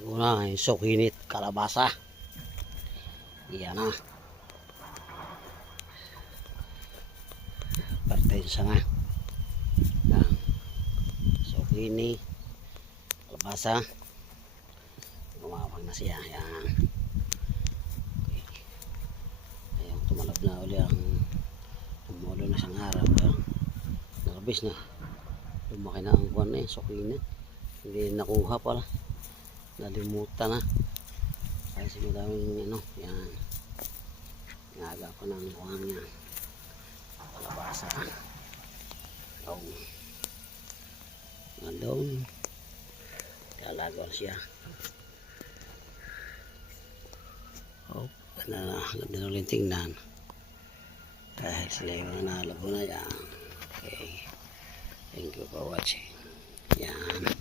Lalago na yung sukinit kalabasa. Iyan na. Pertensa na. Yan. Sukini. Kalabasa. Gumawag na siya. Yan. Okay. Ayan, tumalab na uli ang tumulo na siyang araw. Nakabis na. Lumaki na ang buwan na sukini. Hindi nakuha pala. Nalimutan na. Kasi madaming yan. Naga pa ng buwan niya. Kalabasa. Nandun. Lalago siya. Ganda na ulit tingnan. Dahil sila yung nalago na yan. Okay. Thank you for watching. Yan.